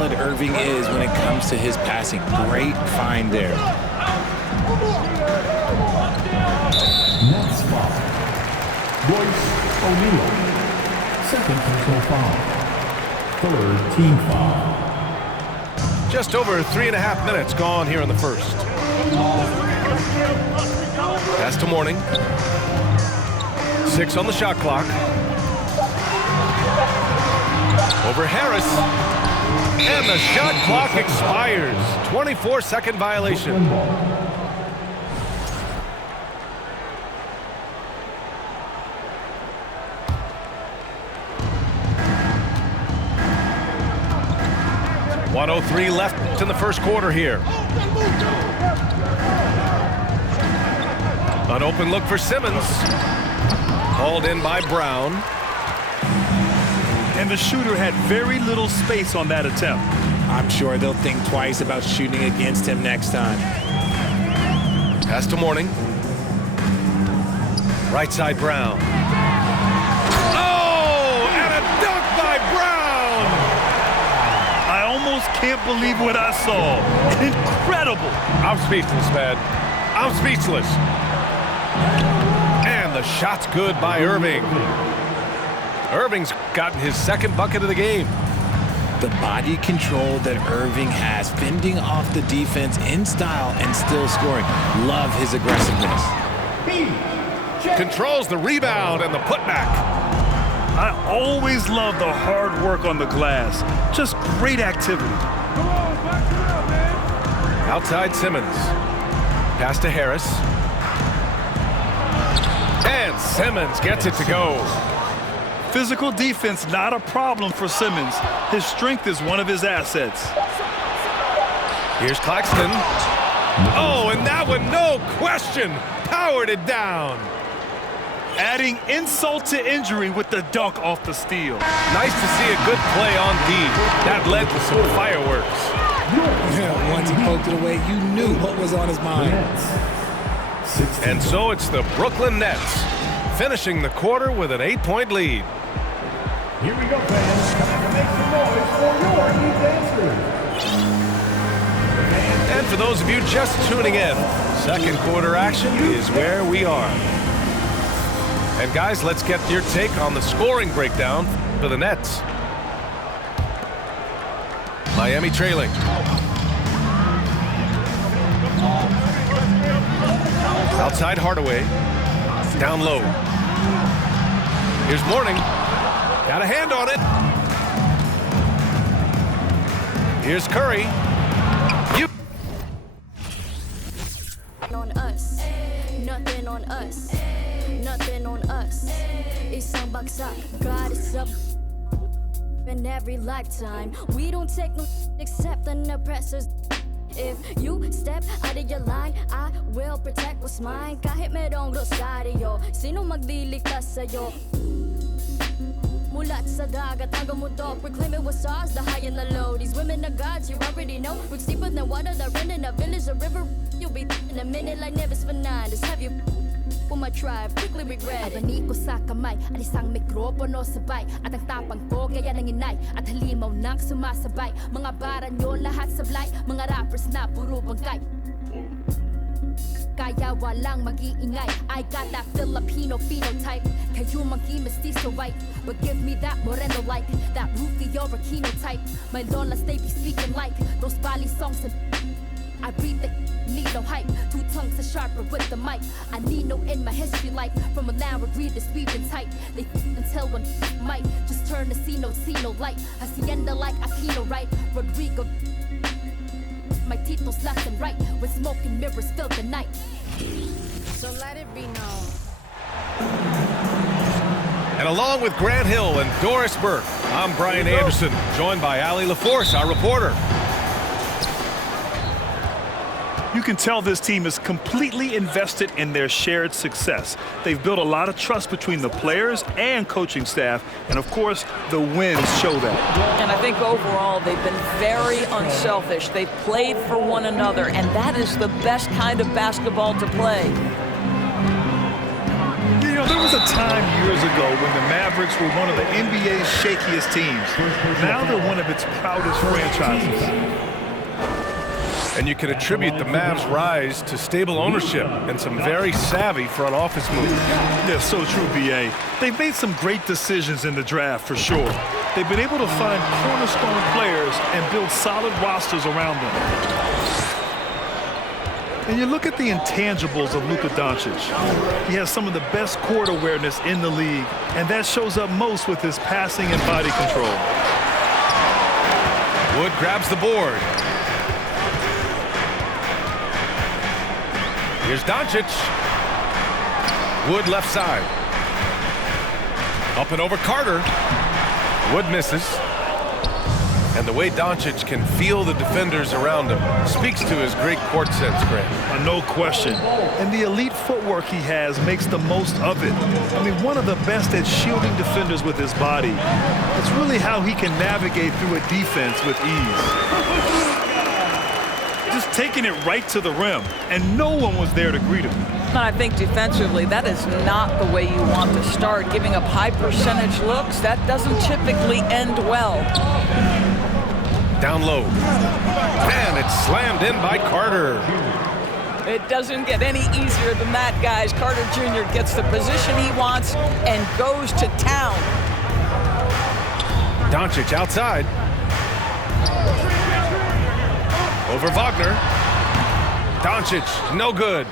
solid Irving is when it comes to his passing. Great find there. Next foul. Royce O'Neal. Second personal foul. Third team foul. Just over 3.5 minutes gone here in the first. Pass to Mourning. 6 on the shot clock. Over Harris. And the shot clock expires. 24-second violation. .103 left in the first quarter here. An open look for Simmons. Called in by Brown. And the shooter had very little space on that attempt. I'm sure they'll think twice about shooting against him next time. Pass to Mourning. Right side Brown. Oh, and a dunk by Brown! I almost can't believe what I saw. Incredible. I'm speechless, man. I'm speechless. And the shot's good by Irving. Irving's gotten his second bucket of the game. The body control that Irving has, fending off the defense in style and still scoring. Love his aggressiveness. Controls the rebound and the putback. I always love the hard work on the glass. Just great activity. Outside Simmons. Pass to Harris. And Simmons gets it to go. Physical defense, not a problem for Simmons. His strength is one of his assets. Here's Claxton. Oh, and that one, no question, powered it down. Adding insult to injury with the dunk off the steal. Nice to see a good play on D. That led to some fireworks. Yeah, once he poked it away, you knew what was on his mind. And so it's the Brooklyn Nets finishing the quarter with an 8-point lead. Here we go, fans. Time to make some noise for your Heat dancers. And for those of you just tuning in, second quarter action is where we are. And guys, let's get your take on the scoring breakdown for the Nets. Miami trailing. Outside Hardaway. Down low. Here's Mourning. Got a hand on it. Here's Curry. On us, nothing on us, nothing on us. Isang bagsak, God is up in every lifetime. We don't take no except the oppressors. If you step out of your line, I will protect what's mine. Kahit merong rosaryo, sino magliligtas sa'yo? Mulat sa dagat hanggang mundo, proclaiming what's ours, the high and the low. These women are gods, you already know. Roots deeper than water that run in a village, a river. You'll be in a minute like Nevis Fernandez. Have you for my tribe, quickly regret it. Abani ko sa kamay, at isang mikropono sabay. At ang tapang ko gaya ng inay, at halimaw nang sumasabay. Mga baran yun lahat sablay, mga rappers na puro bangkay. Kaya walang mag-iingay, I got that Filipino phenotype. Kayo monkey mestizo white, but give me that moreno like that Rufio Aquino type. My lolas they be speaking like those Bali songs and I breathe the need no hype. Two tongues are sharper with the mic. I need no in my history like from a now read this weaving tight. They until one might just turn to see no light. Hacienda like Aquino right. Rodrigo my tito's left and right when smoke and mirrors fill the night. So let it be known. And along with Grant Hill and Doris Burke, I'm Brian Anderson, joined by Allie LaForce, our reporter. You can tell this team is completely invested in their shared success. They've built a lot of trust between the players and coaching staff, and of course, the wins show that. And I think overall, they've been very unselfish. They've played for one another, and that is the best kind of basketball to play. There was a time years ago when the Mavericks were one of the NBA's shakiest teams. Now they're one of its proudest franchises. And you can attribute the Mavs' rise to stable ownership and some very savvy front office moves. Yeah, so true, B.A. They've made some great decisions in the draft, for sure. They've been able to find cornerstone players and build solid rosters around them. And you look at the intangibles of Luka Doncic. He has some of the best court awareness in the league, and that shows up most with his passing and body control. Wood grabs the board. Here's Doncic. Wood left side. Up and over Carter. Wood misses. And the way Doncic can feel the defenders around him speaks to his great court sense, Grant. No question. And the elite footwork he has makes the most of it. I mean, one of the best at shielding defenders with his body. It's really how he can navigate through a defense with ease. Just taking it right to the rim, and no one was there to greet him. And I think defensively, that is not the way you want to start. Giving up high percentage looks, that doesn't typically end well. Down low. And it's slammed in by Carter. It doesn't get any easier than that, guys. Carter Jr. gets the position he wants and goes to town. Doncic outside. Over Wagner. Doncic, no good.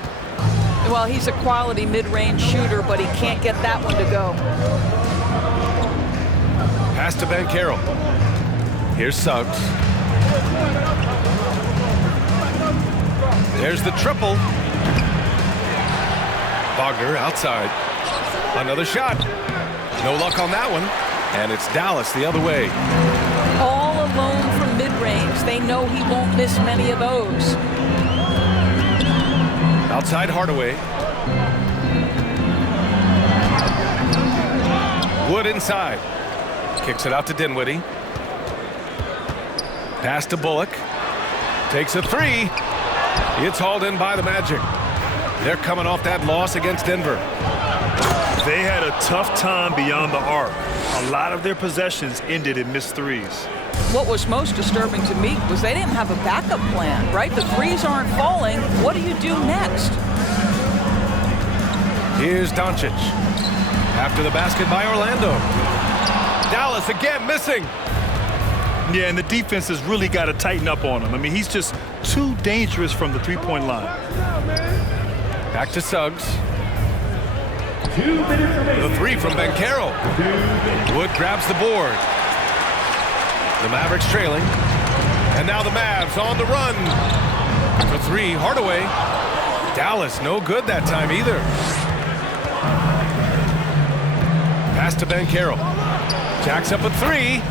Well, he's a quality mid-range shooter, but he can't get that one to go. Pass to Banchero. Here's Suggs. There's the triple. Wagner outside. Another shot. No luck on that one. And it's Dallas the other way. All alone from mid-range. They know he won't miss many of those. Outside Hardaway. Wood inside. Kicks it out to Dinwiddie. Pass to Bullock. Takes a three. It's hauled in by the Magic. They're coming off that loss against Denver. They had a tough time beyond the arc. A lot of their possessions ended in missed threes. What was most disturbing to me was they didn't have a backup plan, right? The threes aren't falling. What do you do next? Here's Doncic. After the basket by Orlando. Dallas again missing. Yeah, and the defense has really got to tighten up on him. I mean, he's just too dangerous from the three-point line. Back to Suggs. The three from Banchero. Wood grabs the board. The Mavericks trailing. And now the Mavs on the run. For three, Hardaway. Dallas no good that time either. Pass to Banchero. Jacks up a three.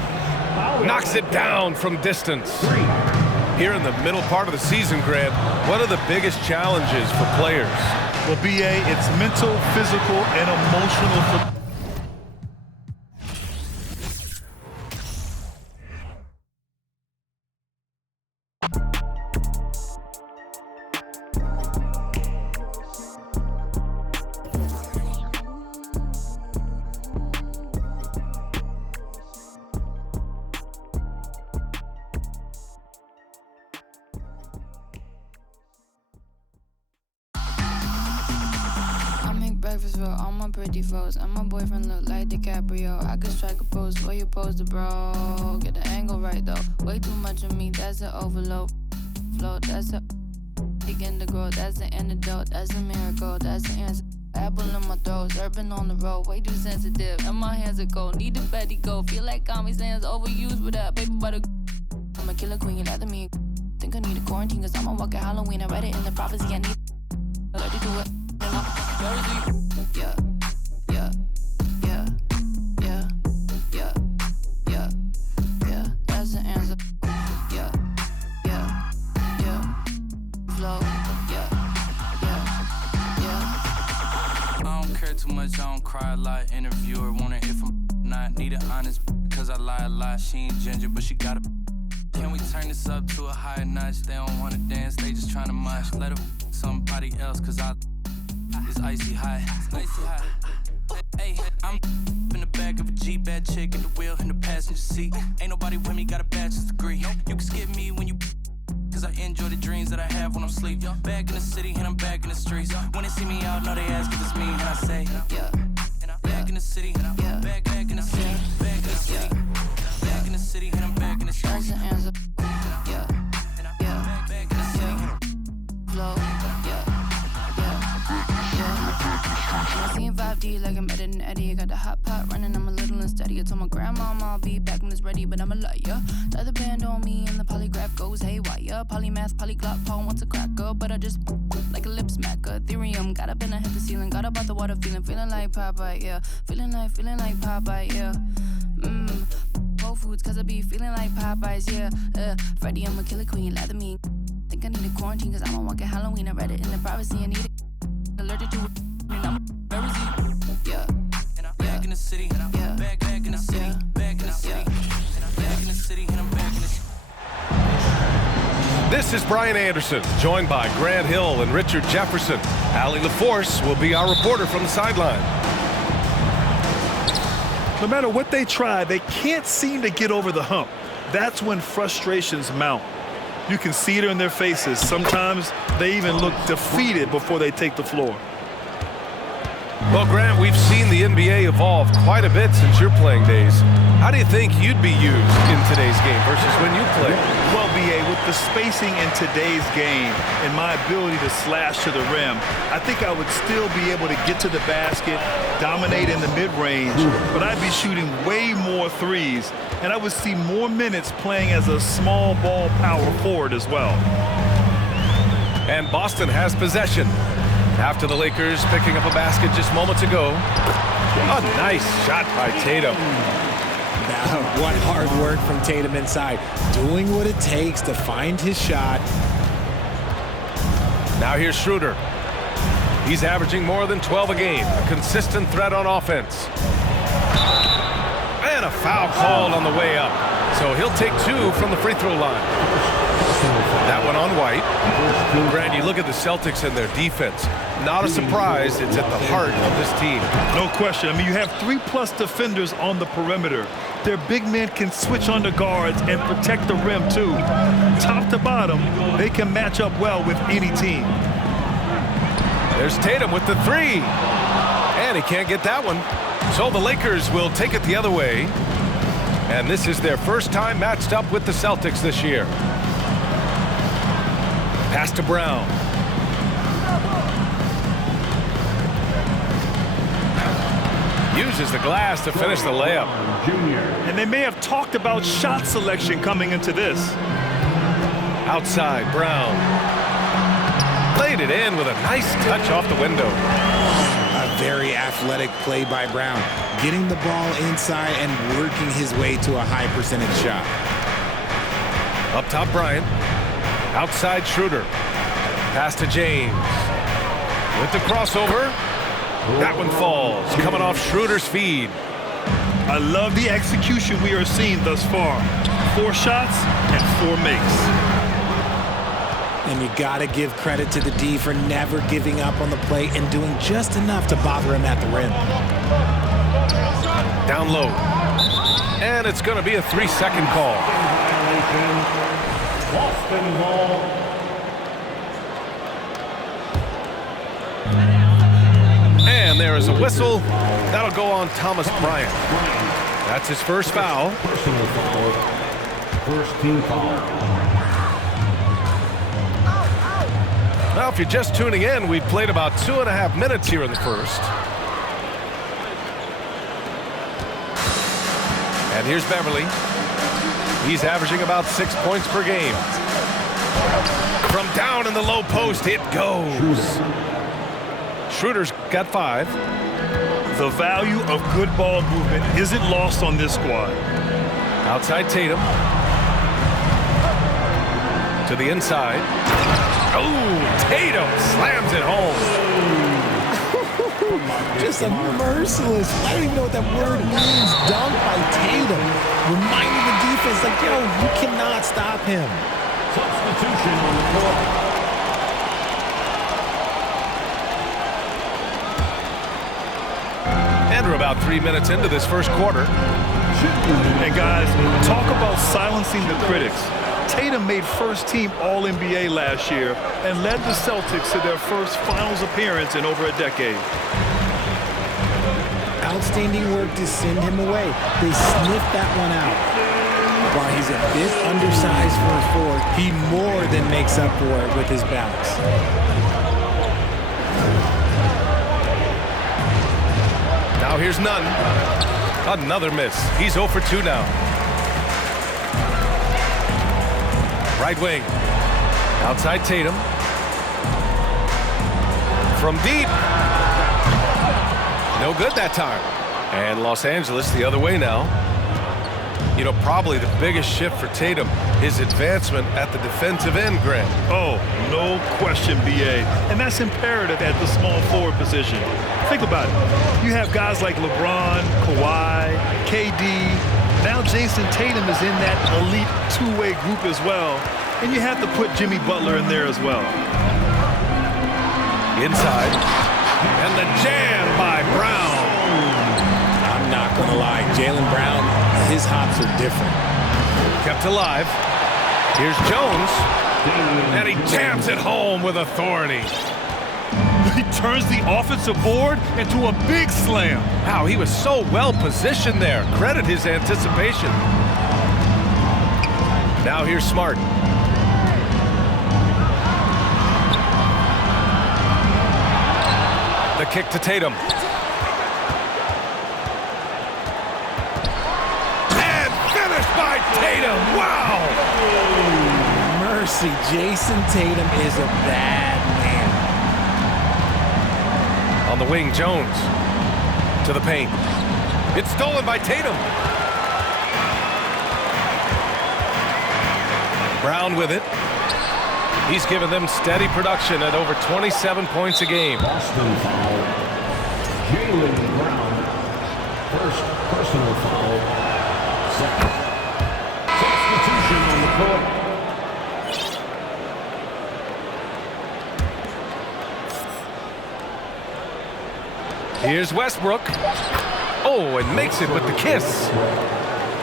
Knocks it down from distance. Here in the middle part of the season, Grant, what are the biggest challenges for players? Well, B.A., it's mental, physical, and emotional. All my pretty foes, and my boyfriend look like DiCaprio. I could strike a pose for you pose the bro. Get the angle right though. Way too much of me, that's an overload. Flow, that's a begin to grow. That's the antidote, that's a miracle, that's the answer. Apple in my throat, surfing on the road. Way too sensitive, and my hands are cold. Need a Betty go. Feel like Kami Sands overused with that paper butter. I'm a killer queen, you're after me. Think I need a quarantine, cause I'm a walking Halloween. I read it in the prophecy, I need to let you do it. Yeah, yeah, yeah, yeah, yeah, yeah, yeah, that's the answer. Yeah, yeah, yeah, flow, yeah, yeah, yeah. I don't care too much, I don't cry a lot. Interviewer wanna hear from not need it honest, cause I lie a lot. She ain't ginger, but she got a. Can we turn this up to a higher notch? They don't wanna dance, they just tryna mosh. Let her somebody else, cause I. It's icy high. Icy high. I'm in the back of a Jeep, bad chick at the wheel in the passenger seat. Ain't nobody with me, got a bachelor's degree. You can skip me when you, cause I enjoy the dreams that I have when I'm asleep. Back in the city and I'm back in the streets. When they see me out, know they ask if it's me, and I say, yeah. Back in the city, back in the city, back in the city, back in the city, and I'm back in the streets. Back in the city, flow, I'm seeing 5D like I'm editing Eddie. I got the hot pot running, I'm a little unsteady. I told my grandma I'll be back when it's ready, but I'm a liar. Tie the band on me and the polygraph goes haywire. Polymath, polyglot, Paul wants a cracker, but I just like a lip smacker. Ethereum, got up and I hit the ceiling. Got up out the water, feeling like Popeye, yeah. Feeling like Popeye, yeah. Whole Foods, cause I be feeling like Popeyes, yeah. Freddie, I'm a killer queen, lather me. Think I need a quarantine, cause I'm a walking Halloween. I read it in the privacy, I need it. Allergic to it, and I'm very yeah. Back in the city, back in the city, back in the city, back in the city, and I'm back in the city. This is Brian Anderson, joined by Grant Hill and Richard Jefferson. Allie LaForce will be our reporter from the sideline. No matter what they try, they can't seem to get over the hump. That's when frustrations mount. You can see it in their faces. Sometimes they even look defeated before they take the floor. Well, Grant, we've seen the NBA evolve quite a bit since your playing days. How do you think you'd be used in today's game versus when you played? Well, B.A., with the spacing in today's game and my ability to slash to the rim, I think I would still be able to get to the basket, dominate in the mid-range, but I'd be shooting way more threes, and I would see more minutes playing as a small ball power forward as well. And Boston has possession. After the Lakers picking up a basket just moments ago. A nice shot by Tatum. What hard work from Tatum inside. Doing what it takes to find his shot. Now here's Schroeder. He's averaging more than 12 a game. A consistent threat on offense. And a foul called on the way up. So he'll take 2 from the free throw line. That one on White. Grant, you look at the Celtics and their defense. Not a surprise, it's at the heart of this team. No question. I mean, you have 3+ defenders on the perimeter. Their big men can switch on the guards and protect the rim, too. Top to bottom, they can match up well with any team. There's Tatum with the 3. And he can't get that one. So the Lakers will take it the other way. And this is their first time matched up with the Celtics this year. Pass to Brown. Uses the glass to finish the layup. And they may have talked about shot selection coming into this. Outside, Brown. Laid it in with a nice touch off the window. A very athletic play by Brown. Getting the ball inside and working his way to a high percentage shot. Up top, Bryant. Outside, Schroeder. Pass to James. With the crossover. That one falls. Coming off Schroeder's feed. I love the execution we are seeing thus far. 4 shots and 4 makes. And you got to give credit to the D for never giving up on the play and doing just enough to bother him at the rim. Down low. And it's going to be a 3-second call. Boston ball. And there is a whistle. That'll go on Thomas Bryant. That's his first foul. Personal foul. First team foul. Now, if you're just tuning in, we've played about 2.5 minutes here in the first. And here's Beverly. He's averaging about 6 points per game. From down in the low post, it goes. Schroeder's got 5. The value of good ball movement isn't lost on this squad. Outside Tatum. To the inside. Oh, Tatum slams it home. Just a merciless, I don't even know what that word means, dunk by Tatum. Reminding the defense, like, yo, you cannot stop him. Substitution on the court. And we're about 3 minutes into this first quarter. And guys, talk about silencing the critics. Tatum made first-team All-NBA last year and led the Celtics to their first finals appearance in over a decade. Outstanding work to send him away. They sniffed that one out. While he's a bit undersized for a forward, he more than makes up for it with his bounce. Now here's Nunn. Another miss. He's 0 for 2 now. Right wing. Outside Tatum. From deep. No good that time. And Los Angeles the other way now. You know, probably the biggest shift for Tatum, his advancement at the defensive end, Grant. Oh, no question, B.A. And that's imperative at the small forward position. Think about it. You have guys like LeBron, Kawhi, KD. Now Jason Tatum is in that elite two-way group as well. And you have to put Jimmy Butler in there as well. Inside. And the jam by Brown. I'm not going to lie. Jaylen Brown, his hops are different. Kept alive. Here's Jones. And he jams it home with authority. He turns the offensive board into a big slam. Wow, he was so well positioned there. Credit his anticipation. Now here's Smart. The kick to Tatum. And finished by Tatum. Wow! Mercy, Jason Tatum is a bad man. On the wing, Jones. To the paint. It's stolen by Tatum. Brown with it. He's given them steady production at over 27 points a game. Boston foul. Jaylen Brown. First personal foul. Second. Substitution on the court. Here's Westbrook. Oh, and makes it with the kiss.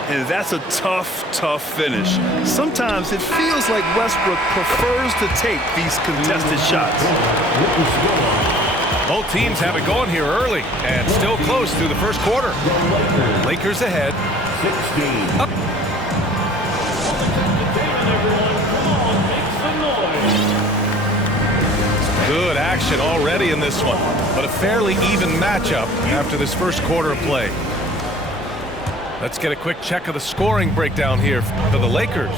And that's a tough, tough finish. Sometimes it feels like Westbrook prefers to take these contested shots. Both teams have it going here early and still close through the first quarter. Lakers ahead. 16. Up. Good action already in this one, but a fairly even matchup after this first quarter of play. Let's get a quick check of the scoring breakdown here for the Lakers.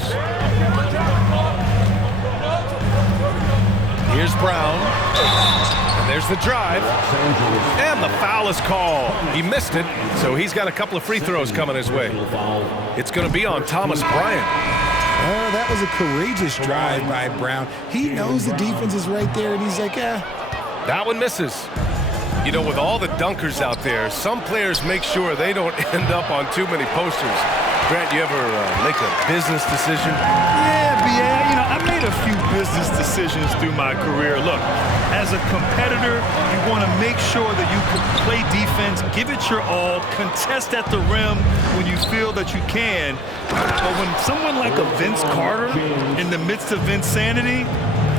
Here's Brown. And there's the drive. And the foul is called. He missed it, so he's got a couple of free throws coming his way. It's going to be on Thomas Bryant. Oh, that was a courageous drive by Brown. He knows the defense is right there, and he's like, That one misses. You know, with all the dunkers out there, some players make sure they don't end up on too many posters. Grant, you ever make a business decision? Yeah, B.A., you know, I made a few business decisions through my career. Look, as a competitor, you want to make sure that you can play defense, give it your all, contest at the rim when you feel that you can. But when someone like a Vince Carter, in the midst of insanity,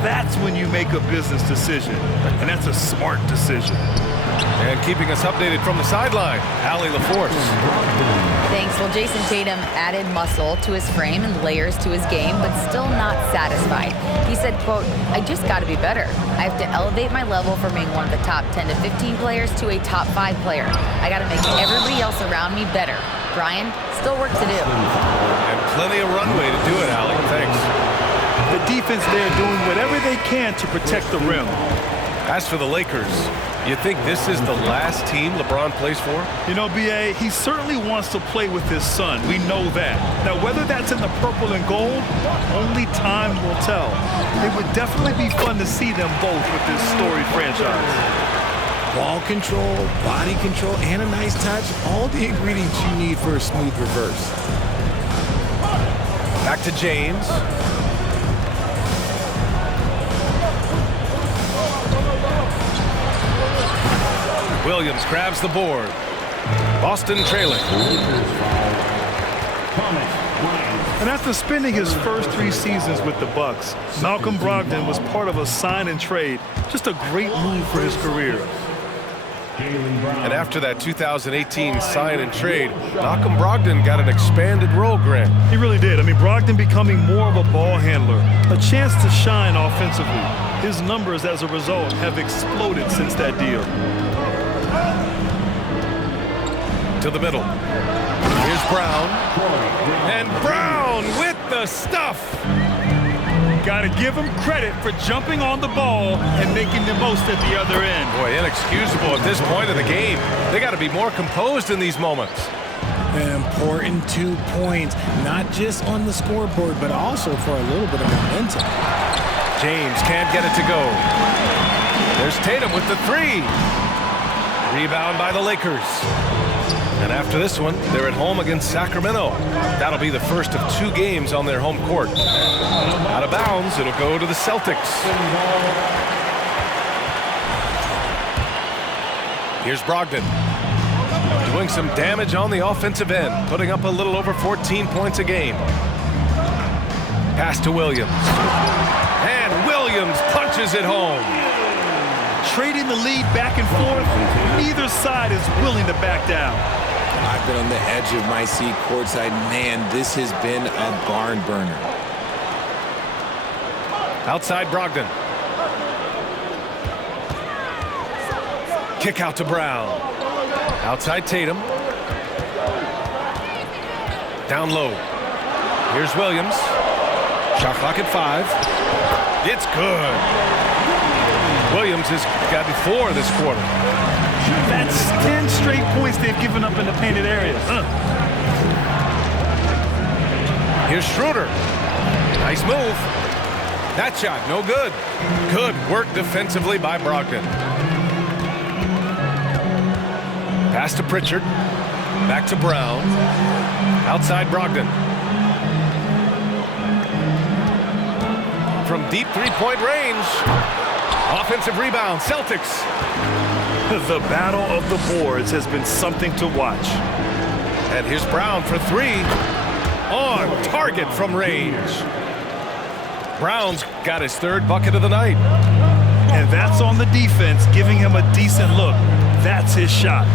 that's when you make a business decision. And that's a smart decision. And keeping us updated from the sideline, Allie LaForce. Thanks. Well, Jason Tatum added muscle to his frame and layers to his game, but still not satisfied. He said, quote, "I just got to be better. I have to elevate my level from being one of the top 10 to 15 players to a top 5 player. I got to make everybody else around me better. Brian, still work to do." And plenty of runway to do it, Allie. Thanks. The defense there doing whatever they can to protect the rim. As for the Lakers, you think this is the last team LeBron plays for? You know, B.A., he certainly wants to play with his son. We know that. Now, whether that's in the purple and gold, only time will tell. It would definitely be fun to see them both with this storied franchise. ball control, body control, and a nice touch, all the ingredients you need for a smooth reverse. Back to James. Williams grabs the board. Boston trailing. And after spending his first 3 seasons with the Bucks, Malcolm Brogdon was part of a sign and trade. Just a great move for his career. And after that 2018 sign and trade, Malcolm Brogdon got an expanded role, Grant. He really did. I mean, Brogdon becoming more of a ball handler, a chance to shine offensively. His numbers as a result have exploded since that deal. To the middle. Here's Brown. And Brown with the stuff. Got to give him credit for jumping on the ball and making the most at the other end. Boy, inexcusable at this point of the game. They got to be more composed in these moments. An important 2 points, not just on the scoreboard, but also for a little bit of momentum. James can't get it to go. There's Tatum with the 3. Rebound by the Lakers. And after this one, they're at home against Sacramento. That'll be the first of 2 games on their home court. Out of bounds, it'll go to the Celtics. Here's Brogdon. Doing some damage on the offensive end, putting up a little over 14 points a game. Pass to Williams. And Williams punches it home. Trading the lead back and forth, neither side is willing to back down. I've been on the edge of my seat courtside. Man, this has been a barn burner. Outside Brogdon. Kick out to Brown. Outside Tatum. Down low. Here's Williams. Shot clock at 5. It's good. Williams has gotten 4 this quarter. That's 10 straight points they've given up in the painted areas. Here's Schroeder. Nice move. That shot, no good. Good work defensively by Brogdon. Pass to Pritchard. Back to Brown. Outside Brogdon. From deep 3-point range. Offensive rebound, Celtics. The battle of the boards has been something to watch. And here's Brown for 3. On target from range. Brown's got his 3rd bucket of the night. And that's on the defense, giving him a decent look. That's his shot.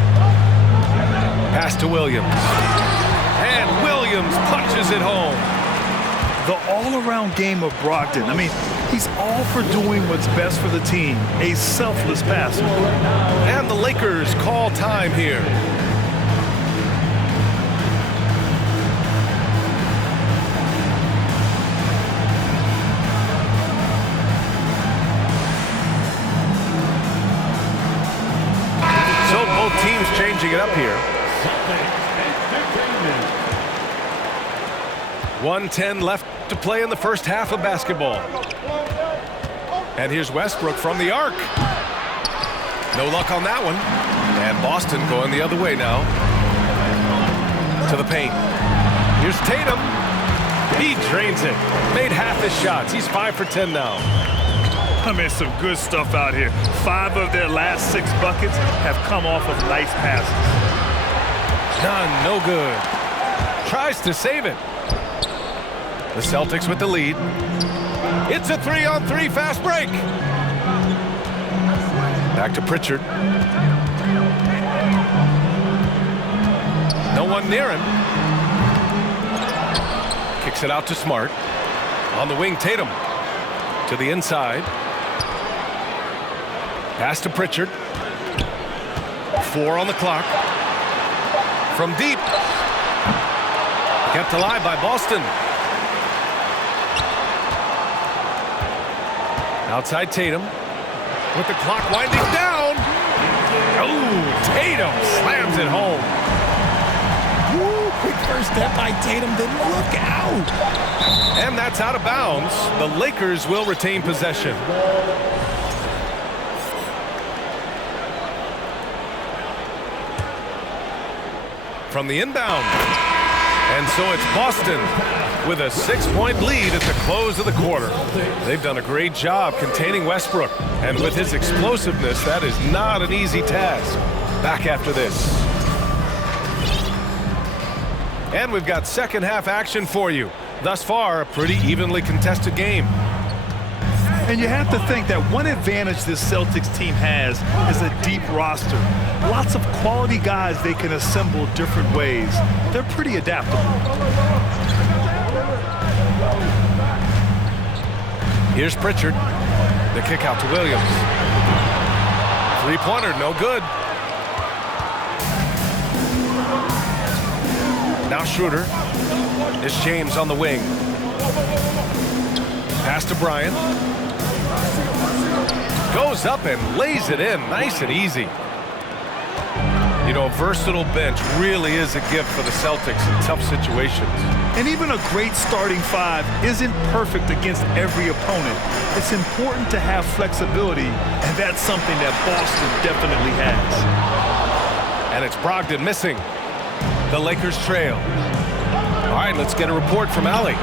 Pass to Williams. And Williams punches it home. The all-around game of Brogdon. I mean, he's all for doing what's best for the team. A selfless passer. And the Lakers call time here. So both teams changing it up here. 1:10 left to play in the first half of basketball. And here's Westbrook from the arc. No luck on that one. And Boston going the other way now. To the paint. Here's Tatum. He drains it. Made half his shots. He's 5 for 10 now. I mean, some good stuff out here. 5 of their last 6 buckets have come off of nice passes. None, no good. Tries to save it. The Celtics with the lead. It's a 3-on-3 fast break. Back to Pritchard. No one near him. Kicks it out to Smart. On the wing, Tatum. To the inside. Pass to Pritchard. 4 on the clock. From deep. Kept alive by Boston. Outside Tatum. With the clock winding down. Oh, Tatum slams it home. Woo, quick first step by Tatum. Then look out. And that's out of bounds. The Lakers will retain possession. From the inbound. And so it's Boston with a 6-point lead at the close of the quarter. They've done a great job containing Westbrook. And with his explosiveness, that is not an easy task. Back after this. And we've got second half action for you. Thus far, a pretty evenly contested game. And you have to think that one advantage this Celtics team has is a deep roster. Lots of quality guys they can assemble different ways. They're pretty adaptable. Here's Pritchard. The kick out to Williams. Three-pointer, no good. Now Schroeder. It's James on the wing. Pass to Bryant. Goes up and lays it in, nice and easy. You know, a versatile bench really is a gift for the Celtics in tough situations. And even a great starting five isn't perfect against every opponent. It's important to have flexibility, and that's something that Boston definitely has. And it's Brogdon missing. The Lakers trail. All right, let's get a report from Allie.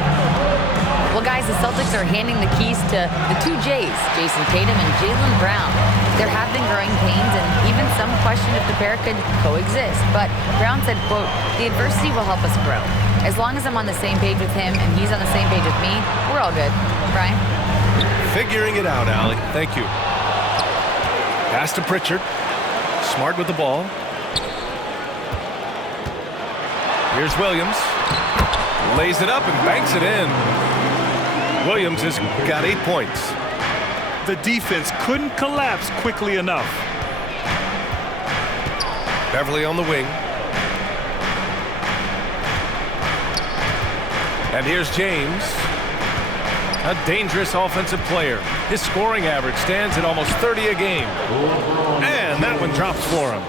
Well, guys, the Celtics are handing the keys to the two J's, Jason Tatum and Jaylen Brown. There have been growing pains, and even some question if the pair could coexist. But Brown said, quote, "The adversity will help us grow. As long as I'm on the same page with him and he's on the same page with me, we're all good." Brian? Figuring it out, Allie. Thank you. Pass to Pritchard. Smart with the ball. Here's Williams. Lays it up and banks it in. Williams has got 8 points. The defense couldn't collapse quickly enough. Beverly on the wing. And here's James. A dangerous offensive player. His scoring average stands at almost 30 a game. And that one drops for him.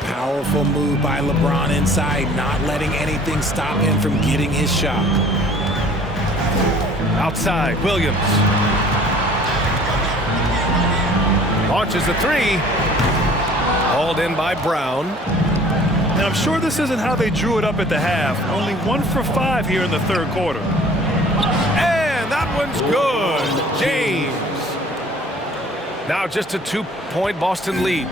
Powerful move by LeBron inside, not letting anything stop him from getting his shot. Outside, Williams. Launches the three. Hauled in by Brown. And I'm sure this isn't how they drew it up at the half. Only 1 for 5 here in the third quarter. And that one's good. James. Now just a 2-point Boston lead.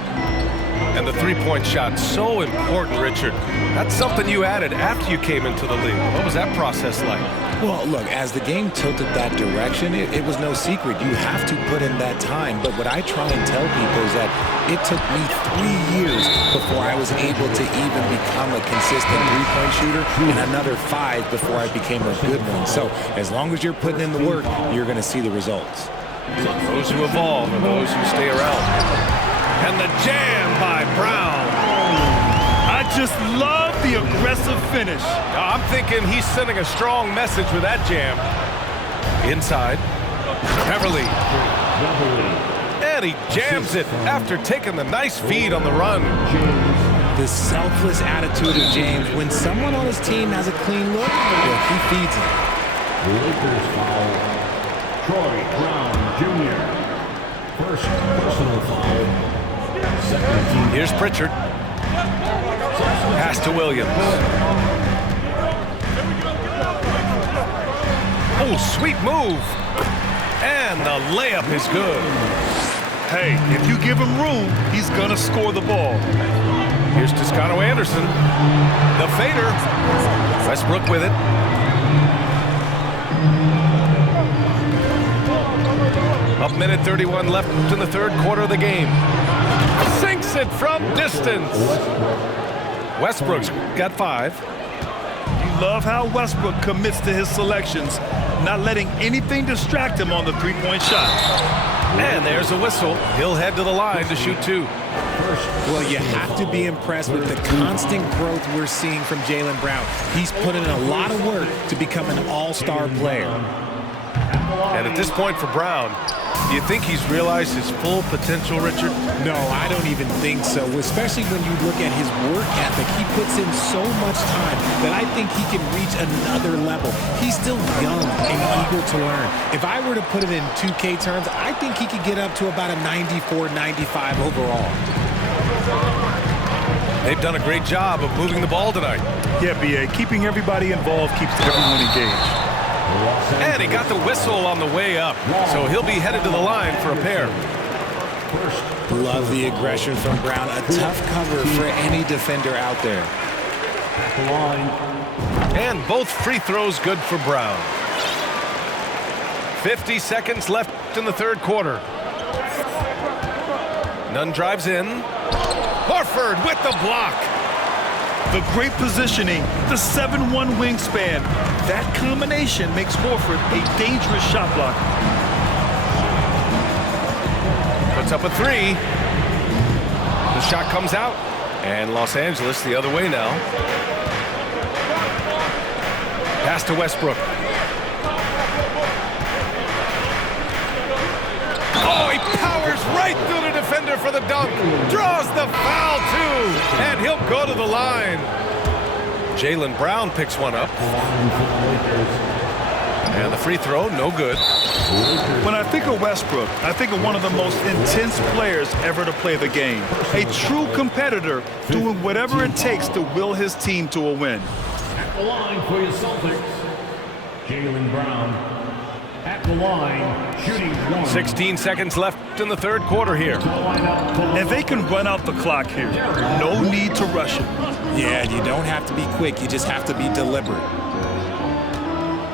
And the three-point shot, so important, Richard. That's something you added after you came into the league. What was that process like? Well, look, as the game tilted that direction, it was no secret. You have to put in that time. But what I try and tell people is that it took me 3 years before I was able to even become a consistent three-point shooter, and another 5 before I became a good one. So as long as you're putting in the work, you're going to see the results. Those who evolve and those who stay around. And the jam by Brown. I just love the aggressive finish. I'm thinking he's sending a strong message with that jam. Inside. Beverly. And he jams it after taking the nice feed on the run. The selfless attitude of James. When someone on his team has a clean look, well, he feeds it. Lakers foul. Troy Brown Jr. First personal foul. Here's Pritchard. Pass to Williams. Oh, sweet move. And the layup is good. Hey, if you give him room, he's going to score the ball. Here's Toscano Anderson. The fader. Westbrook with it. Up minute 31 left in the third quarter of the game. Sinks it from distance. Westbrook's got 5. You love how Westbrook commits to his selections, not letting anything distract him on the three-point shot. And there's a whistle. He'll head to the line to shoot 2. Well, you have to be impressed with the constant growth we're seeing from Jaylen Brown. He's put in a lot of work to become an all-star player. And at this point for Brown, do you think he's realized his full potential, Richard? No, I don't even think so, especially when you look at his work ethic. He puts in so much time that I think he can reach another level. He's still young and eager to learn. If I were to put it in 2K terms, I think he could get up to about a 94, 95 overall. They've done a great job of moving the ball tonight. Yeah, B.A., keeping everybody involved keeps everyone engaged. And he got the whistle on the way up, so he'll be headed to the line for a pair. Love the aggression from Brown. A tough cover for any defender out there. At the line, And both free throws good for Brown. 50 seconds left in the third quarter. Nunn drives in. Horford with the block. The great positioning, the 7'1" wingspan. That combination makes Horford a dangerous shot blocker. Puts up a three. The shot comes out. And Los Angeles the other way now. Pass to Westbrook. Oh, he powers right through the defender for the dunk. Draws the foul, too. And he'll go to the line. Jaylen Brown picks one up. And the free throw, no good. When I think of Westbrook, I think of one of the most intense players ever to play the game. A true competitor doing whatever it takes to will his team to a win. At the line for your Celtics, Jaylen Brown. At the line, shooting 1. 16 seconds left in the third quarter here. And they can run out the clock here. No need to rush it. Yeah, you don't have to be quick. You just have to be deliberate.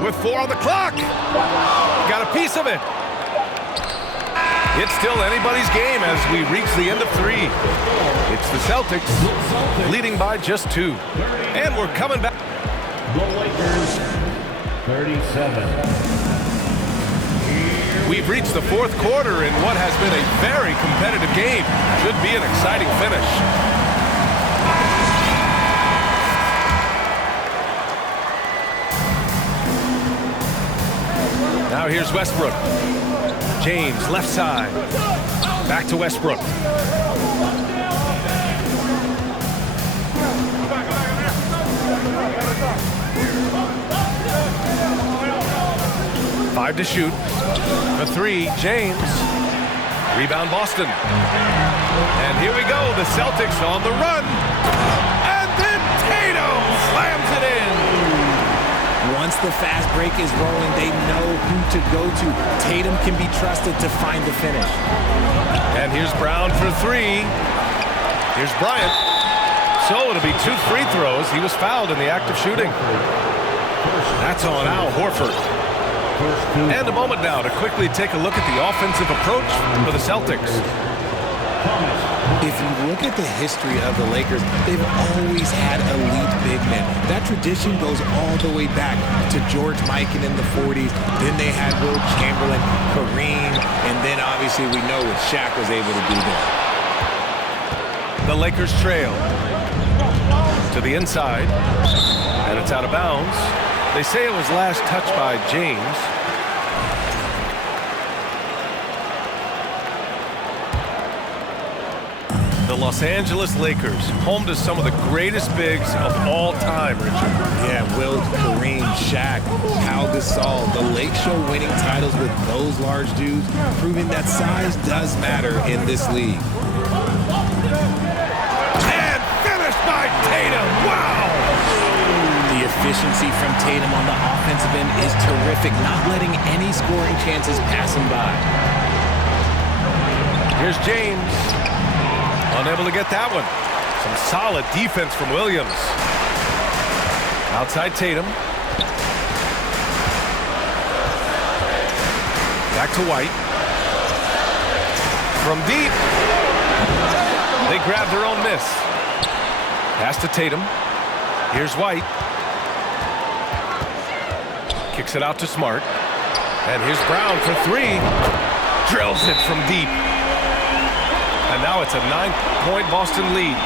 With 4 on the clock. Got a piece of it. It's still anybody's game as we reach the end of 3. It's the Celtics leading by just 2. And we're coming back. The Lakers, 37. We've reached the fourth quarter in what has been a very competitive game. Should be an exciting finish. Now here's Westbrook. James, left side. Back to Westbrook. Five to shoot. A 3, James. Rebound, Boston. And here we go, the Celtics on the run. And then Tatum slams it in. Once the fast break is rolling, they know who to go to. Tatum can be trusted to find the finish. And here's Brown for 3. Here's Bryant. So it'll be 2 free throws. He was fouled in the act of shooting. That's on Al Horford. And a moment now to quickly take a look at the offensive approach for the Celtics. If you look at the history of the Lakers, they've always had elite big men. That tradition goes all the way back to George Mikan in the 40s. Then they had Wilt Chamberlain, Kareem, and then obviously we know what Shaq was able to do there. The Lakers trail to the inside, and it's out of bounds. They say it was last touched by James. The Los Angeles Lakers, home to some of the greatest bigs of all time, Richard. Yeah, Wilt, Kareem, Shaq, Pau Gasol, the Lake Show winning titles with those large dudes, proving that size does matter in this league. And finished by Tatum. Wow! The efficiency from Tatum on the offensive end is terrific, not letting any scoring chances pass him by. Here's James. Unable to get that one. Some solid defense from Williams. Outside Tatum. Back to White. From deep. They grab their own miss. Pass to Tatum. Here's White. Kicks it out to Smart. And here's Brown for 3. Drills it from deep. And now it's a 9-point Boston lead.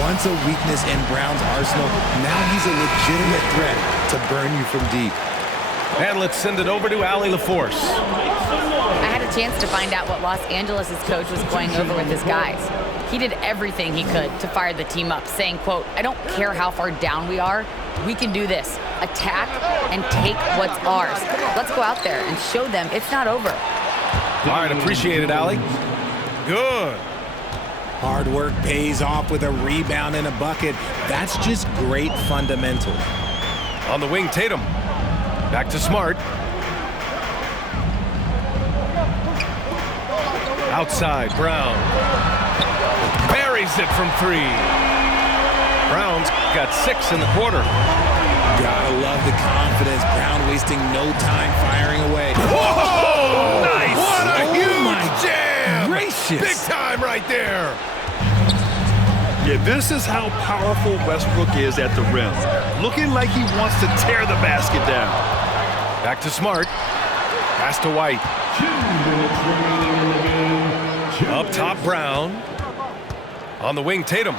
Once a weakness in Brown's arsenal, now he's a legitimate threat to burn you from deep. And let's send it over to Allie LaForce. I had a chance to find out what Los Angeles' coach was going over with his guys. He did everything he could to fire the team up, saying, quote, "I don't care how far down we are. We can do this. Attack and take what's ours. Let's go out there and show them it's not over." All right, appreciate it, Allie. Good. Hard work pays off with a rebound and a bucket. That's just great fundamentals. On the wing, Tatum. Back to Smart. Outside, Brown. Buries it from 3. Brown's got 6 in the quarter. Gotta love the confidence. Brown wasting no time firing away. Whoa! Nice. What a Oh huge my jam! gracious. Big time right there. Yeah, this is how powerful Westbrook is at the rim. Looking like he wants to tear the basket down. Back to Smart. Pass to White. 2 minutes remaining in the game. Up top, Brown. On the wing, Tatum.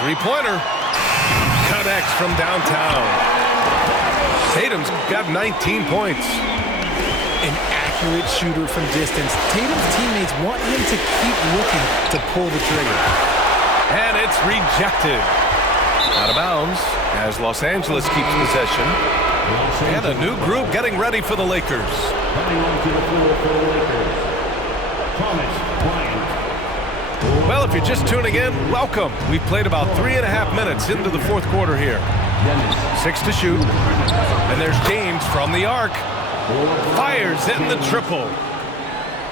Three-pointer. Connects from downtown. Tatum's got 19 points. An accurate shooter from distance. Tatum's teammates want him to keep looking to pull the trigger. And it's rejected. Out of bounds as Los Angeles keeps possession. And a new group getting ready for the Lakers. Coming onto the floor for the Lakers, Thomas Bryant. Well, if you're just tuning in, welcome. We've played about 3.5 minutes into the fourth quarter here. 6 to shoot. And there's James from the arc. Fires in the triple.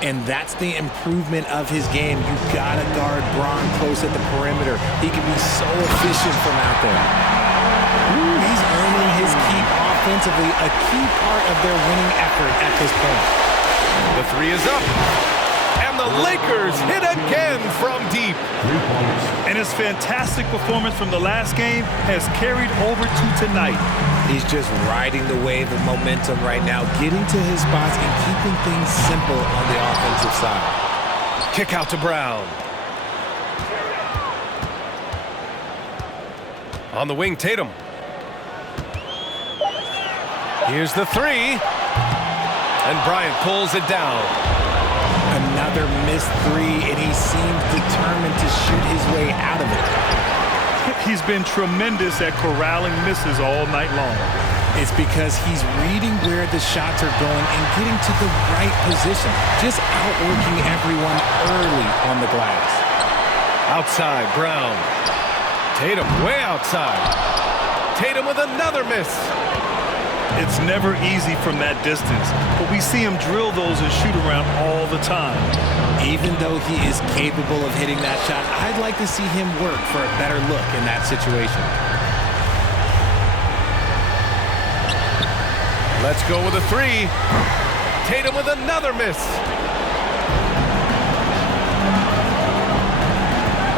And that's the improvement of his game. You gotta guard Bron close at the perimeter. He can be so efficient from out there. He's earning his keep offensively, a key part of their winning effort at this point. The three is up. And the Lakers hit again from deep. 3 points. And his fantastic performance from the last game has carried over to tonight. He's just riding the wave of momentum right now, getting to his spots and keeping things simple on the offensive side. Kick out to Brown. On the wing, Tatum. Here's the three. And Bryant pulls it down. Another missed three, and he seems determined to shoot his way out of it. He's been tremendous at corralling misses all night long. It's because he's reading where the shots are going and getting to the right position, just outworking everyone early on the glass. Outside, Brown. Tatum way outside. Tatum with another miss. It's never easy from that distance, but we see him drill those and shoot around all the time. Even though he is capable of hitting that shot, I'd like to see him work for a better look in that situation. Let's go with a three. Tatum with another miss.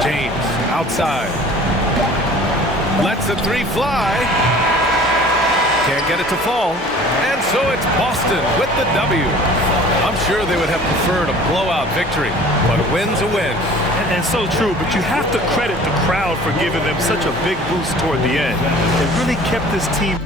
James outside. Lets the three fly. Can't get it to fall. And so it's Boston with the W. I'm sure they would have preferred a blowout victory, but a win's a win. And so true, but you have to credit the crowd for giving them such a big boost toward the end. It really kept this team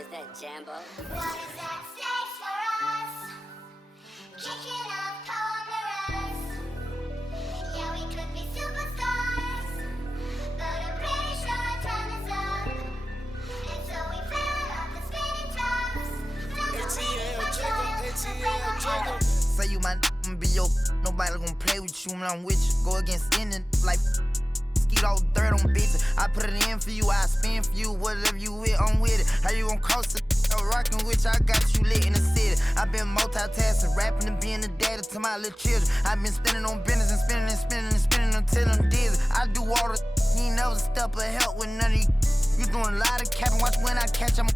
is that, Jambo? What is that stakes for us? Kicking up corners. Yeah, we could be superstars, but I'm pretty sure our time is up. And so we fell off the spinning tops. ATL Jacob. Say you my be your nobody gonna play with you when I'm with you. Go against any like Skeeto third on bitches. I put it in for you, I spin for you. Whatever you with, I'm with it. How you gon' cost it? Rockin' with you, I got you lit in the city. I been multitasking, rapping and being the daddy to my little children. I been spending on business and spending and spending and spending until I'm dizzy. I do all the you ain't never step of help with none of you. You doing a lot of capping, watch when I catch them.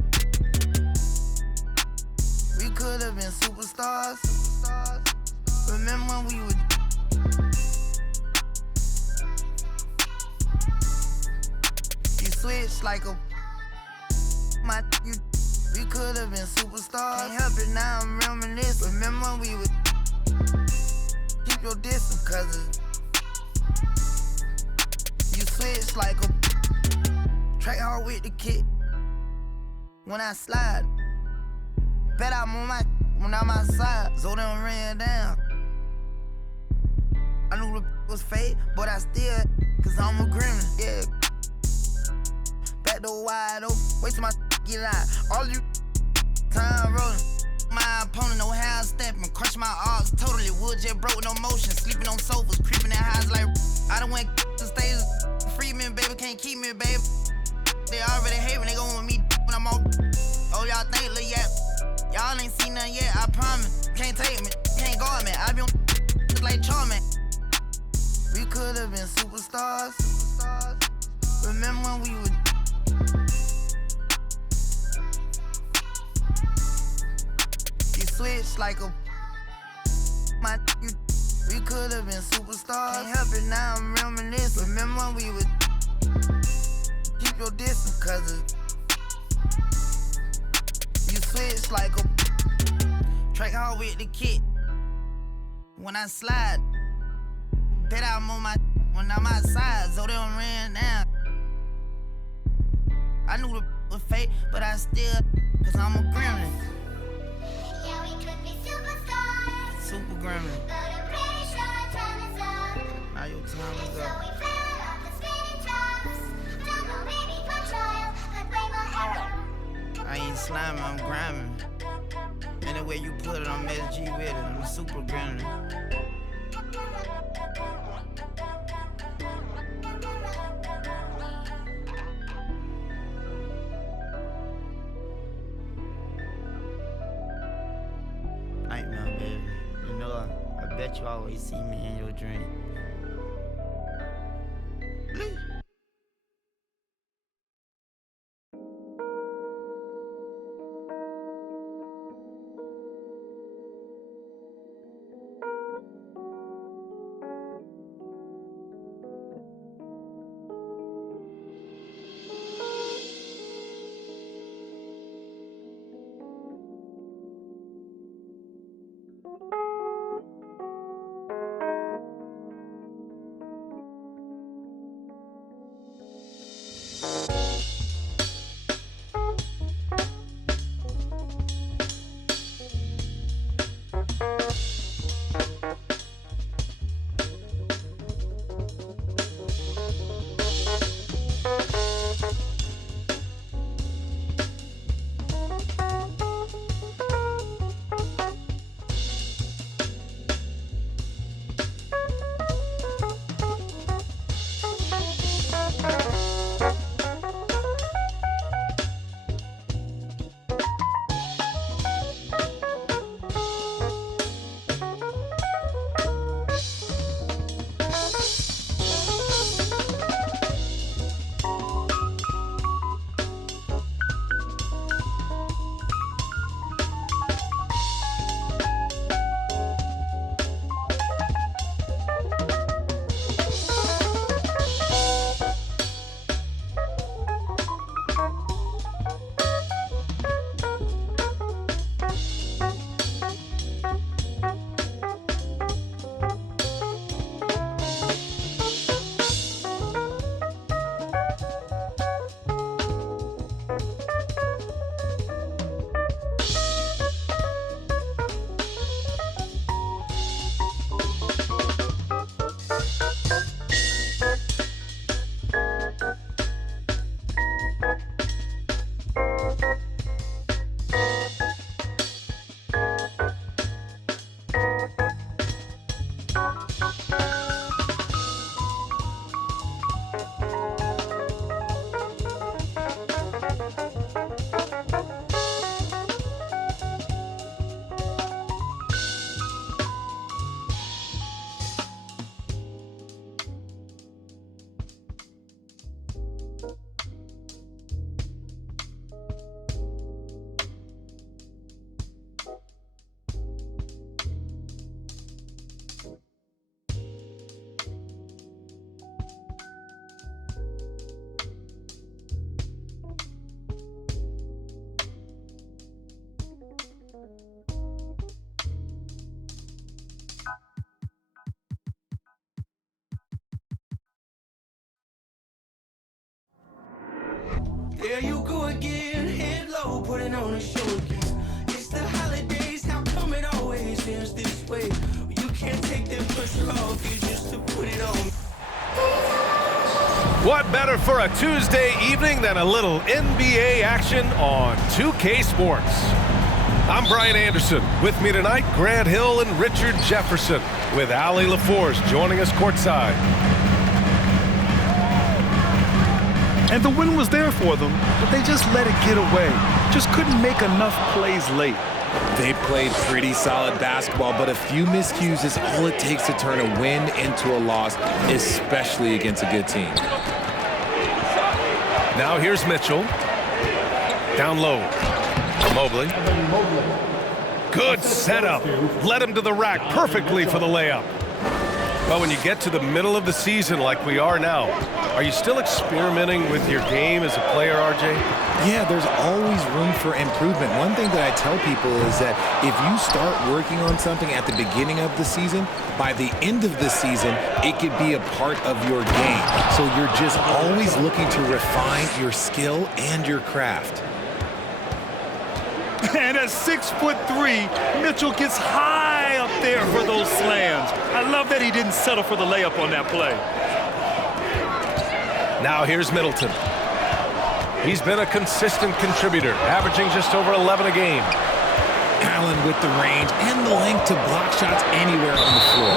We could have been superstars. Remember when we would. You switch like a my you. We could have been superstars. Can't help it now, I'm reminiscing. Remember when we would keep your distance, cause you switch like a track hard with the kid. When I slide, bet I'm on my when I'm outside, so them ran down. I knew the was fake, but I still, cause I'm a gremlin, yeah. Back door wide open, wait till my get out. All you time rolling. My opponent know how I'm stepping, crush my arms totally. Wood jet broke, no motion, sleeping on sofas, creeping in highs like I done went to stages. Free me, baby, can't keep me, baby. They already hate me, they gon' want me when I'm on. Oh, y'all think, look, yeah. Y'all ain't seen nothing yet, I promise. Can't take me, can't guard me. I be on like Charmin. We could have been superstars. Remember when we would. You switch like a my you. We could have been superstars. Can't help it now, I'm reminiscing. Remember when we would keep your distance, cause you switch like a track hard with the kid. When I slide, bet I'm on my when I'm outside, so they don't ran down. I knew the was fake, but I still, cause I'm a gremlin. Yeah, we could be superstars. Super gremlin. But I'm pretty sure our time is up. Now your time is So up. we fell off the spinning tops. Don't know, maybe for trial, could break my heart. I ain't sliming, I'm grinding. Any way you put it, I'm SG with it. I'm a super gremlin. Nightmare, baby. You know, I bet you always see me in your dream. There you go again, head low, putting on a show again. It's the holidays, how come it always feels this way? You can't take that pressure off, you just to put it on. What better for a Tuesday evening than a little NBA action on 2K Sports? I'm Brian Anderson. With me tonight, Grant Hill and Richard Jefferson, with Allie LaForce joining us courtside. And the win was there for them, but they just let it get away. Just couldn't make enough plays late. They played pretty solid basketball, but a few miscues is all it takes to turn a win into a loss, especially against a good team. Now here's Mitchell. Down low. Mobley. Good setup. Led him to the rack perfectly for the layup. Well, when you get to the middle of the season like we are now, are you still experimenting with your game as a player, RJ? Yeah, there's always room for improvement. One thing that I tell people is that if you start working on something at the beginning of the season, by the end of the season, it could be a part of your game. So you're just always looking to refine your skill and your craft. And at 6'3", Mitchell gets high up there for those slams. I love that he didn't settle for the layup on that play. Now here's Middleton. He's been a consistent contributor, averaging just over 11 a game. Allen with the range and the length to block shots anywhere on the floor.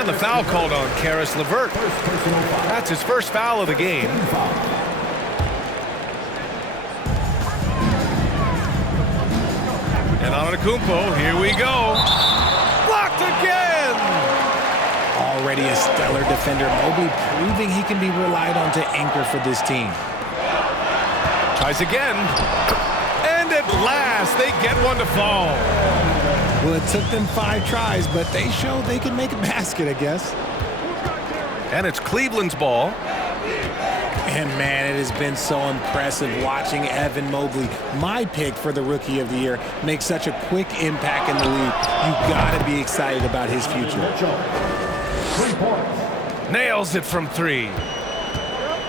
And the foul called on Caris LeVert. That's his first foul of the game. And Antetokounmpo, here we go. Blocked again! Already a stellar defender, Mobley proving he can be relied on to anchor for this team. Tries again. And at last, they get one to fall. Well, it took them 5 tries, but they showed they can make a basket, I guess. And it's Cleveland's ball. And, man, it has been so impressive watching Evan Mobley, my pick for the Rookie of the Year, make such a quick impact in the league. You've got to be excited about his future. Nails it from 3.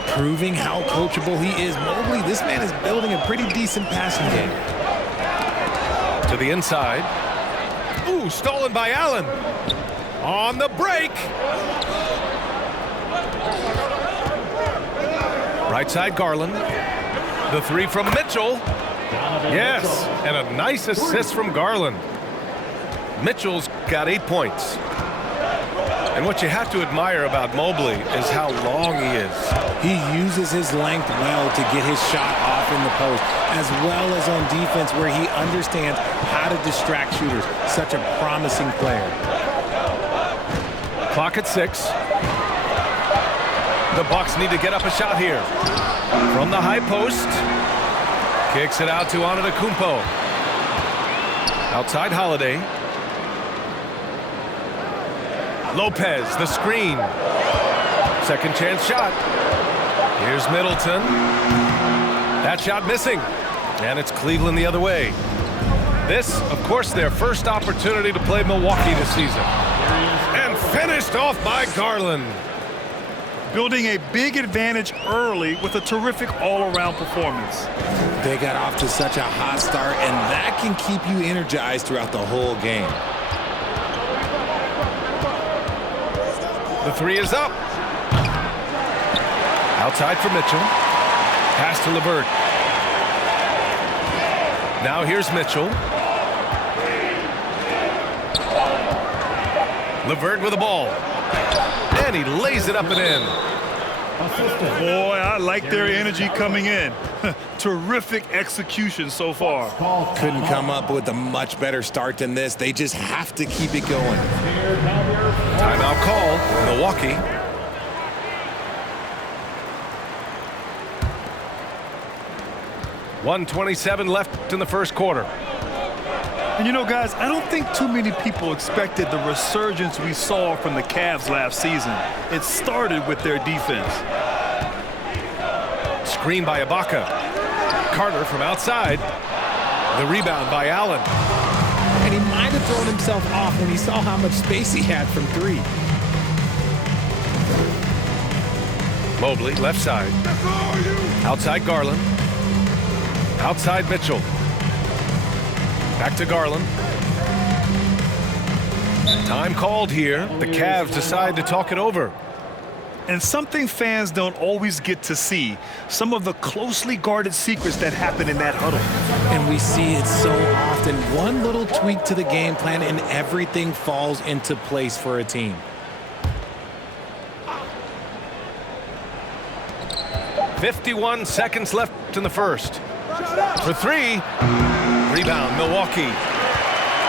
Proving how coachable he is. Mobley, this man is building a pretty decent passing game. To the inside. Ooh, stolen by Allen. On the break. Right side, Garland. The 3 from Mitchell. Yes, and a nice assist from Garland. Mitchell's got 8 points. And what you have to admire about Mobley is how long he is. He uses his length well to get his shot off in the post, as well as on defense where he understands how to distract shooters. Such a promising player. Clock at 6. The Bucks need to get up a shot here. From the high post. Kicks it out to Antetokounmpo. Outside Holiday. Lopez, the screen. Second chance shot. Here's Middleton. That shot missing. And it's Cleveland the other way. This, of course, their first opportunity to play Milwaukee this season. And finished off by Garland. Building a big advantage early with a terrific all-around performance. They got off to such a hot start, and that can keep you energized throughout the whole game. The 3 is up. Outside for Mitchell. Pass to LeVert. Now here's Mitchell. LeVert with the ball. And he lays it up and in. Boy, I like their energy coming in. Terrific execution so far. Couldn't come up with a much better start than this. They just have to keep it going. Timeout call, Milwaukee. .127 left in the first quarter. And you know, guys, I don't think too many people expected the resurgence we saw from the Cavs last season. It started with their defense. Screen by Ibaka. Carter from outside. The rebound by Allen. And he might have thrown himself off when he saw how much space he had from 3. Mobley, left side. Outside Garland. Outside Mitchell. Back to Garland. Time called here. The Cavs decide to talk it over. And something fans don't always get to see, some of the closely guarded secrets that happen in that huddle. And we see it so often. One little tweak to the game plan and everything falls into place for a team. "51 seconds left in the first. For three. Rebound, Milwaukee.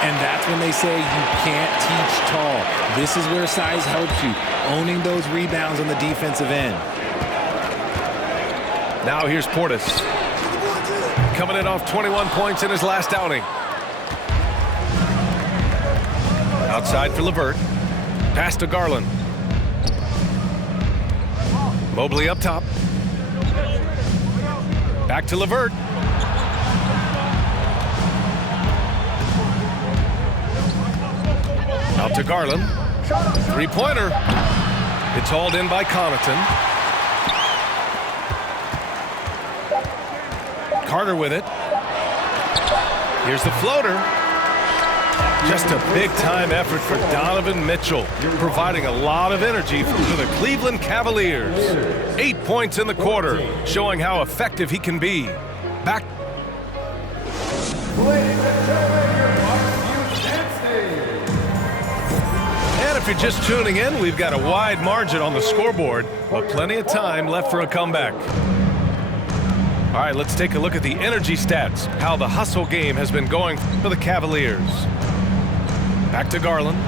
And that's when they say you can't teach tall. This is where size helps you, owning those rebounds on the defensive end. Now here's Portis. Coming in off 21 points in his last outing. Outside for LeVert. Pass to Garland. Mobley up top. Back to LeVert. Out to Garland. Three-pointer. It's hauled in by Connaughton. Carter with it. Here's the floater. Just a big-time effort for Donovan Mitchell, providing a lot of energy for the Cleveland Cavaliers. 8 points in the quarter, showing how effective he can be. Back. And if you're just tuning in, we've got a wide margin on the scoreboard, but plenty of time left for a comeback. All right, let's take a look at the energy stats, how the hustle game has been going for the Cavaliers. Back to Garland.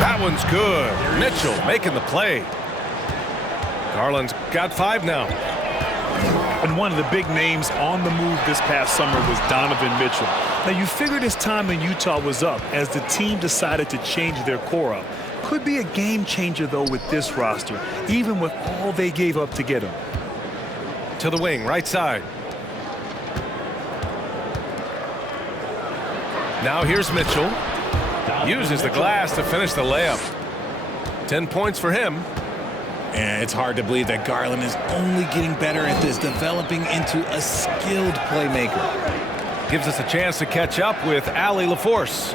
That one's good. Mitchell making the play. Garland's got 5 now. And one of the big names on the move this past summer was Donovan Mitchell. Now, you figured his time in Utah was up as the team decided to change their core up. Could be a game changer, though, with this roster, even with all they gave up to get him. To the wing, right side. Now here's Mitchell. Uses the glass to finish the layup. 10 points for him. And it's hard to believe that Garland is only getting better at this, developing into a skilled playmaker. Gives us a chance to catch up with Allie LaForce.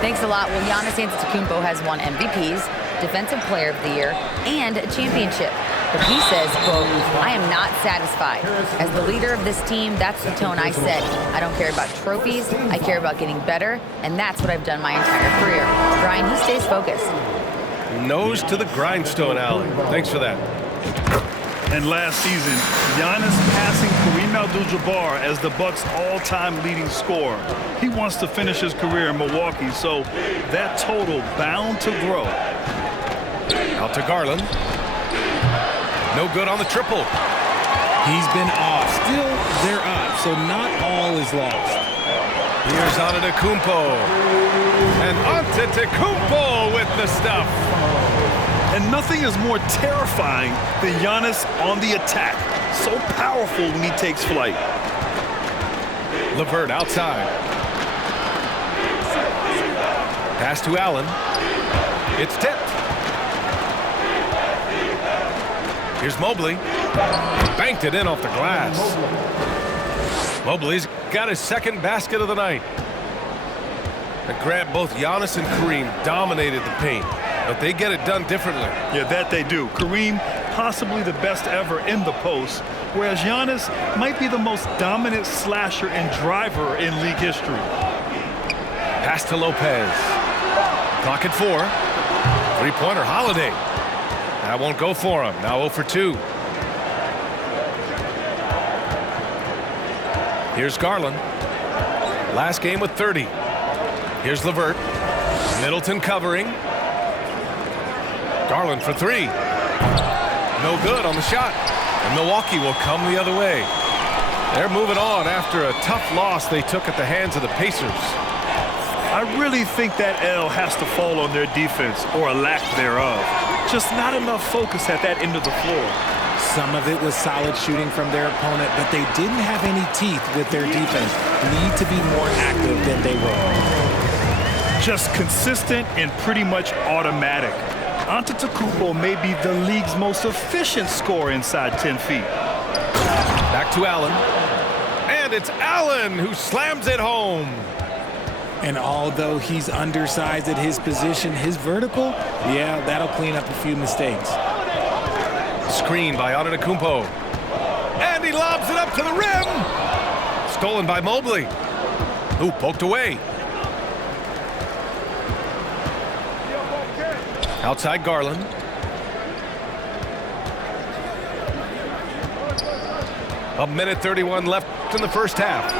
Thanks a lot. Well, Giannis Antetokounmpo has won MVPs, Defensive Player of the Year, and a championship. But he says, quote, "I am not satisfied. As the leader of this team, that's the tone I set. I don't care about trophies. I care about getting better, and that's what I've done my entire career." Brian, he stays focused. Nose to the grindstone, Allie. Thanks for that. And last season, Giannis passing Kareem Abdul-Jabbar as the Bucks' all-time leading scorer. He wants to finish his career in Milwaukee, so that total bound to grow. Out to Garland. No good on the triple. He's been off. Still, they're up, so not all is lost. Here's Antetokounmpo. And Antetokounmpo with the stuff. And nothing is more terrifying than Giannis on the attack. So powerful when he takes flight. LeVert outside. Pass to Allen. It's tipped. Here's Mobley. Banked it in off the glass. Mobley's got his second basket of the night. And Grant, both Giannis and Kareem dominated the paint, but they get it done differently. Yeah, that they do. Kareem, possibly the best ever in the post, whereas Giannis might be the most dominant slasher and driver in league history. Pass to Lopez. Clock at 4. Three-pointer, Holiday. That won't go for him. Now 0 for 2. Here's Garland. Last game with 30. Here's LeVert. Middleton covering. Garland for 3. No good on the shot. And Milwaukee will come the other way. They're moving on after a tough loss they took at the hands of the Pacers. I really think that L has to fall on their defense, or a lack thereof. Just not enough focus at that end of the floor. Some of it was solid shooting from their opponent, but they didn't have any teeth with their defense. Need to be more active than they were. Just consistent and pretty much automatic. Antetokounmpo may be the league's most efficient scorer inside 10 feet. Back to Allen. And it's Allen who slams it home. And although he's undersized at his position, his vertical, yeah, that'll clean up a few mistakes. Screen by Antetokounmpo. And he lobs it up to the rim. Stolen by Mobley. Who poked away. Outside Garland. A minute 31 left in the first half.